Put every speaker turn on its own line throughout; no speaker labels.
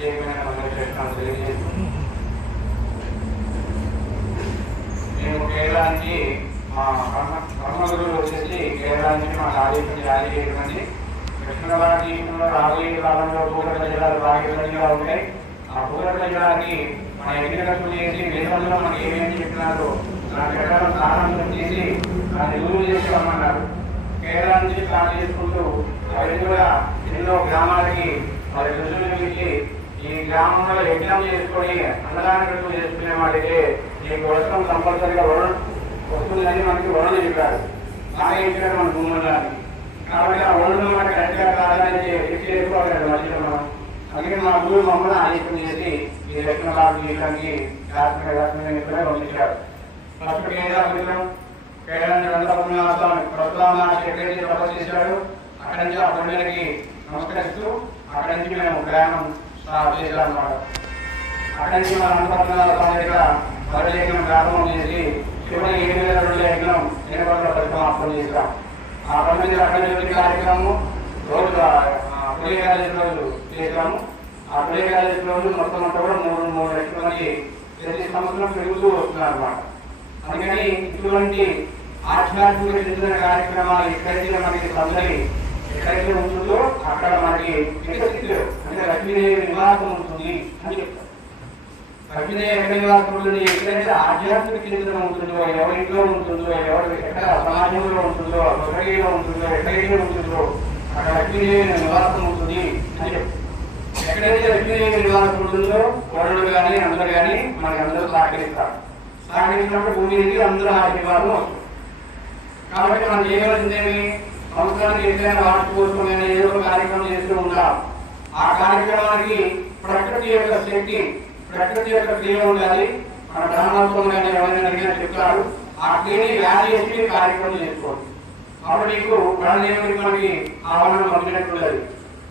ప్రత్యేకమైన మంగళకృష్ణాలు తెలియజేస్తూ మేము కేరళానికి మా కర్మ కర్మగురువులు వచ్చేసి కేరళానికి మా ఆదేశం జారీ చేయడం కృష్ణ జీవితంలో రాబోయే కాలంలో భూగర్భ జిల్లాలు బాగా ఉంటాయి. ఆ భూగర్భ జిల్లాకి మన ఎన్నికలు చేసి వేదంలో మనకి ఏమేమి చెప్పినారో దాని ప్రకారం ప్రారంభం చేసి దాన్ని రూలు చేసుకోమన్నారు రమ్మన్నారు కేరళ నుంచి స్టార్ట్ చేసుకుంటూ అవి కూడా ఎన్నో గ్రామాలకి మరి రుజువులు ఇచ్చి ఈ గ్రామంలో యజ్ఞం చేసుకొని అన్నదానం చేసుకునే వాడికి ఈ వర్షం కంపల్సరిగా వరుణ వస్తుందని మనకి వరుణ చెప్పారు బాగా చెప్పారు మన భూములని కాబట్టి ఆ వరుణ మాట కరెక్ట్గా కాదని చెక్ చేసుకోవాలి కదా మధ్యలో మనం. అందుకే మా భూమి మమ్మల్ని ఆదేశం చేసి ఈ దక్షిణ భారతదేశానికి శాస్త్ర శాస్త్రం కూడా పంపించారు. ఫస్ట్ కేరళ వెళ్ళాం ప్రస్తుతం ఎక్కడైతే తపస్సు చేశాడు అక్కడి నుంచి ఆ పండుగకి నమస్కరిస్తూ అక్కడి నుంచి మేము ప్రయాణం స్టార్ట్ అన్నమాట అక్కడి నుంచి మన అన్నపూర్ణ పండుగ దగ్గర వరలేఖనం ప్రారంభం చేసి చివరి ఏడు వేల రెండు యజ్ఞం ఎన్నికల అర్థం చేశాం ఆ పని అక్కడ అక్కడి నుంచి కార్యక్రమం రోజు పులి కాలేజీ రోజు చేశాము ఆ పులి కాలేజీ రోజు మొత్తం అంతా కూడా మూడు మూడు లక్షల మంది ప్రతి సంవత్సరం పెరుగుతూ వస్తున్నారు అన్నమాట అందుకని ఇటువంటి ఆధ్యాత్మిక చెందిన కార్యక్రమాలు ఎక్కడైతే మనకి సందడి ఎక్కడైతే ఉంటుందో అక్కడ మనకి వికసిత్ అంటే లక్ష్మీదేవి నివాసం ఉంటుంది అని చెప్తారు. లక్ష్మీదేవి ఎక్కడ నివాసం ఉంటుంది ఎక్కడైతే ఆధ్యాత్మిక కేంద్రం ఉంటుందో ఎవరింట్లో ఉంటుందో ఎవరి ఎక్కడ సమాజంలో ఉంటుందో సొసైటీలో ఉంటుందో ఎక్కడైతే ఉంటుందో అక్కడ లక్ష్మీదేవి నివాసం ఉంటుంది అని చెప్తారు. ఎక్కడైతే లక్ష్మీదేవి నివాసం ఉంటుందో వరుణుడు కానీ అందరు కానీ మనకి అందరూ సహకరిస్తారు. సహకరించినప్పుడు భూమి దగ్గర అందరూ ఆశీర్వాదం వస్తుంది. కాబట్టి మనం చేయవలసిందేమి సంవత్సరానికి ఎట్లయినా వార్షికోత్సవం ఏదో ఒక కార్యక్రమం చేస్తూ ఉంటాం ఆ కార్యక్రమానికి ప్రకృతి యొక్క శక్తి ప్రకృతి యొక్క క్రియ ఉండాలి. మన బ్రహ్మోత్సవం ఎవరైనా అడిగినా చెప్తారు ఆ క్రియని వ్యాధి చేసి కార్యక్రమం చేసుకోండి. అప్పుడు నీకు గణదేవుడికి మనకి ఆవరణ పంపినట్లున్నది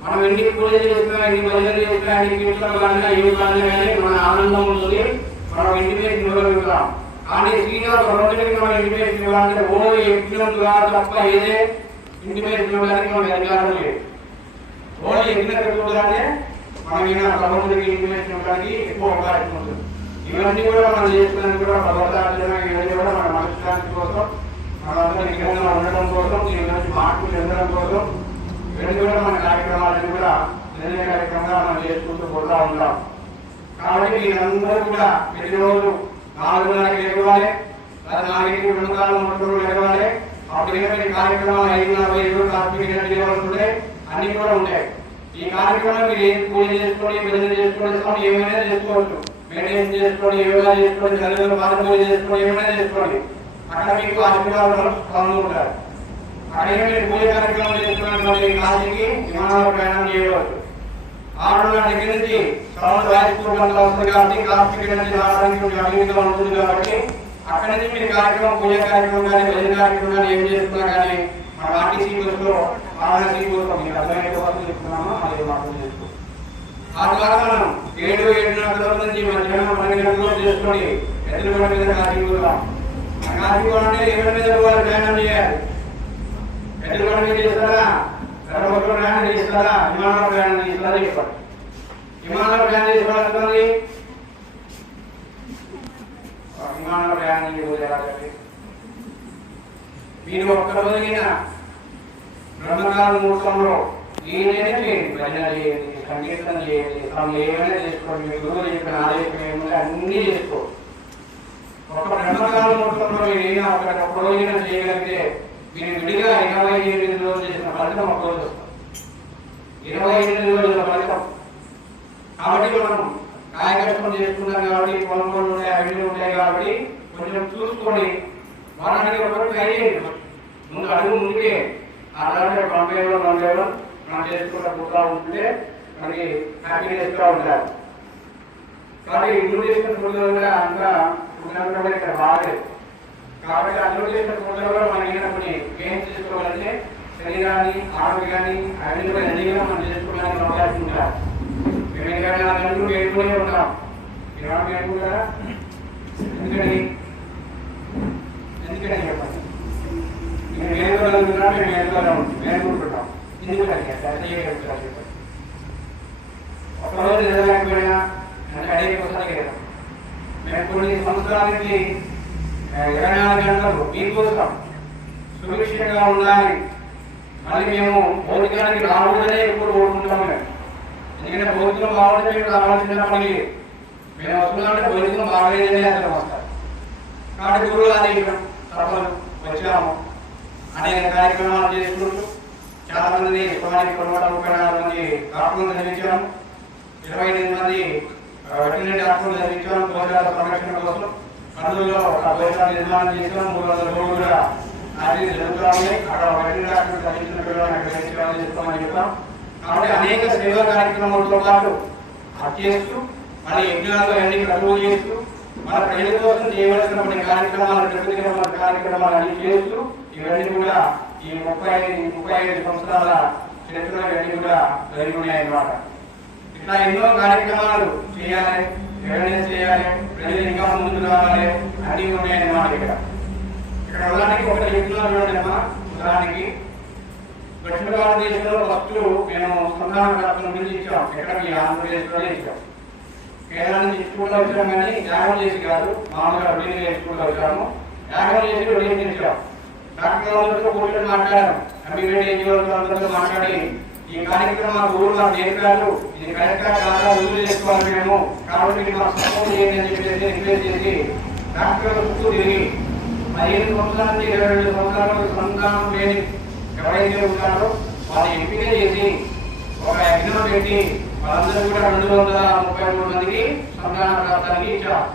మనం ఎన్ని పూజలు చేసినా ఎన్ని భజనలు చేసినా ఎన్ని కీర్తనలు కానీ ఏ కానీ కానీ మన ఆనందం ఉంటుంది. మనం ఇంటి మీద ఇవ్వగలుగుతాం కానీ శ్రీనివాస రోజులకి మనం ఇంటి మీద ఇవ్వాలంటే ఓ యజ్ఞం ద్వారా తప్ప ఏదే ఇంటి మీద మనకి అధికారం లేదు. మనం ఈయన ప్రభుత్వకి ఇంటి ఇవ్వడానికి ఎక్కువ అవకాశం ఉంటుంది. ఇవన్నీ కూడా మనం చేసుకునేది కూడా భగవతార్జన ఇవన్నీ కూడా మన మనశ్శాంతి కోసం మనందరం నిగ్రహంగా ఉండడం కోసం దీని గురించి మార్పు చెందడం కోసం ఇవన్నీ కూడా మన కార్యక్రమాలన్నీ కూడా నిర్ణయ కార్యక్రమంగా మనం చేసుకుంటూ పోతా ఉంటాం. కాబట్టి మీరందరూ కూడా ప్రతిరోజు నాలుగున్నరకి ఎగవాలి లేదా నాలుగు రెండు కాలం ఎగవాలి అప్పుడు కార్యక్రమాలు ఐదున్నర ఐదు కార్తీక చేయవలసి ఉంటాయి అన్ని కూడా ఉంటాయి. ఈ కార్యక్రమం మీరు ఏం పూజ చేసుకోండి భజన చేసుకోండి ఏమైనా చేసుకోవచ్చు. మెడిటేషన్ చేసుకోండి యోగా చేసుకోండి తల్లిదండ్రులు పాద పూజ చేసుకోండి ఏమైనా చేసుకోండి. అక్కడ మీకు ఆశీర్వాదాలు పొందుకుంటారు అక్కడ మీరు పూజ కార్యక్రమం చేసుకున్నటువంటి కాశీకి విమానాలు ప్రయాణం చేయవచ్చు. ఆరు దగ్గర నుంచి సంవత్సరం రాజకీయ వస్తుంది కాబట్టి కార్తీక రావడానికి కొంచెం అభివృద్ధిగా ఉంటుంది కాబట్టి అక్కడి నుంచి మీరు కార్యక్రమం పూజ కార్యక్రమం కానీ భజన కార్యక్రమం కానీ ఏం చేస్తున్నా కానీ మన ఆర్టీసీ బస్సులో వారణాసి బస్సులో మీకు అర్థమైన కోసం చెప్తున్నామో అది మాకు చేసుకో. ఆ ద్వారా మనం ఏడు ఏడున్నర తర్వాత నుంచి మధ్యాహ్నం పన్నెండు గంటల్లో చేసుకొని ఎదురు బండి మీద కాశీపోతాం ఆ అంటే ఎవరి మీద పోవాలి? ప్రయాణం చేయాలి. ఎదురు బండి మీద చేస్తారా? రథంలో ప్రయాణం చేస్తారా? విమానంలో ప్రయాణం చేస్తారా? చెప్పండి. విమానంలో ప్రయాణం చేసుకోవాలనుకోండి బ్రహ్మాండ ప్రయాణం చేయబోయేలాగండి మీరు ఒక్క రోజున బ్రహ్మకాల ముహూర్తంలో ఏదైనా చేయండి భజన చేయండి సంకీర్తన చేయండి తమ ఏమైనా చేసుకోండి మీ గురువులు చెప్పిన ఆదేశం ఏమైనా అన్నీ చేసుకో. ఒక బ్రహ్మకాల ముహూర్తంలో మీరు ఏదైనా ఒక ఒక్క రోజున చేయగలిగితే మీరు విడిగా ఇరవై ఎనిమిది రోజులు చేసిన ఫలితం ఒక రోజు వస్తుంది. ఇరవై ఎనిమిది రోజుల ఫలితం. కాబట్టి మనం కాయకష్టం చేస్తున్నారు కాబట్టి పొలంలో ఉన్నాయి అవి ఉంటాయి కాబట్టి కొంచెం చూసుకొని వారానికి ఒక ట్రై చేయండి ముందు అడుగు ముందుకే. ఆ తర్వాత పంపేయడం పంపేయడం మనం చేసుకుంటూ పోతా ఉంటే మనకి హ్యాపీనెస్గా ఉంటారు. కాబట్టి ఇల్లు చేసిన ఫుడ్గా అంతా ఉన్నంత ఇక్కడ బాగలేదు. కాబట్టి అందులో చేసిన ఫుడ్లో కూడా మనం ఏదైనా ఏం చేసుకోవాలంటే శరీరాన్ని ఆరోగ్యాన్ని అన్ని కూడా అన్ని కూడా మనం చేసుకోవడానికి అవకాశం ఉంటారు ఎందుకంటే నా గంటలు వేడుకునే ఉంటాం. ఏమన్నా వేడుకుంటారా ఎందుకని? ఎందుకని చెప్పండి. మేము వేడుకోగలుగుతున్నాం మేము వేడుకోగలం వేడుకుంటున్నాం ఎందుకని అట్లా చెప్తారు చెప్పండి. ఒకరోజు నిజంగా స్టడీ కోసం కదా మేము కొన్ని సంవత్సరాల ఇరవై నాలుగు గంటలు మీకోసం సురక్షితంగా ఉండాలని. మళ్ళీ మేము భౌతికానికి రాకూడదనే ఎప్పుడు కోరుకుంటాం మేము. ఎందుకంటే భోజనం బాగుంటే మేము రావాల్సిన మేము వస్తున్నామంటే భోజనం బాగలేదనే అతను వస్తారు కాబట్టి గురువు ఆదేశం సభలు వచ్చాము. అనేక కార్యక్రమాలు చేసుకుంటూ చాలా మంది సుమారు రెండు వందల ముప్పై నాలుగు మంది డాక్టర్లు ధరించాము ఇరవై ఎనిమిది మంది వెటర్నరీ డాక్టర్లు చదివించాము భోజనాల సంరక్షణ కోసం. అందులో ఒక భోజనాలు నిర్మాణం చేసాం మూడు వందల రోజులు కూడా అది జరుగుతూ ఉన్నాయి. అక్కడ వెటర్నరీ డాక్టర్లు చదివించిన పిల్లలను అక్కడ ధరించాలని చెప్తామని చెప్పాం. కాబట్టి అనేక సేవా కార్యక్రమాలతో పాటు అది చేస్తూ మన యజ్ఞాలు అన్ని క్రతువులు చేస్తూ మన ప్రజల కోసం చేయవలసిన కొన్ని కార్యక్రమాలు మన కార్యక్రమాలు అన్ని చేస్తూ ఇవన్నీ కూడా ఈ ముప్పై ఐదు ముప్పై ఐదు సంవత్సరాల చరిత్రలో ఇవన్నీ కూడా జరిగి ఉన్నాయి అన్నమాట ఇట్లా ఎన్నో కార్యక్రమాలు చేయాలి ఎవరైనా చేయాలి ప్రజలు ఇంకా ముందుకు రావాలి అన్నీ ఉన్నాయన్నమాట ఇక్కడ. ఇక్కడ ఉదాహరణకి ఒకటి చెప్తున్నాను చూడండి అమ్మా ఉదాహరణకి దక్షిణ భారతదేశంలో ఫస్ట్ మేము సంతాన కల్పన గురించి ఇచ్చాం. ఎక్కడ? మీ ఆంధ్రప్రదేశ్లోనే ఇచ్చాం. కేరళ నుంచి స్కూల్లో వచ్చాం కానీ యాగం చేసి కాదు మామూలుగా రొటీన్ స్కూల్లో వచ్చాము. యాగం చేసి రొటీన్ ఇచ్చాం డాక్టర్ వాళ్ళతో కూర్చొని మాట్లాడాను. ఎంబీబీడీ అందరితో మాట్లాడి ఈ కార్యక్రమాలు ఊరు నేర్పారు ఇది కరెక్ట్గా కాదా? ఊరు చేసుకోవాలి మేము. కాబట్టి మా సపోర్ట్ చేయండి అని చెప్పేసి ఎంకరేజ్ చేసి డాక్టర్ చుట్టూ తిరిగి పదిహేను సంవత్సరాల నుంచి ఇరవై రెండు సంవత్సరాల సంతానం లేని ఎవరైతే ఉన్నారో వాళ్ళ ఎంపిక చేసి ఒక యజ్ఞం పెట్టి వాళ్ళందరూ కూడా రెండు వందల ముప్పై మూడు మందికి సంతాన ప్రాప్తానికి ఇచ్చారు.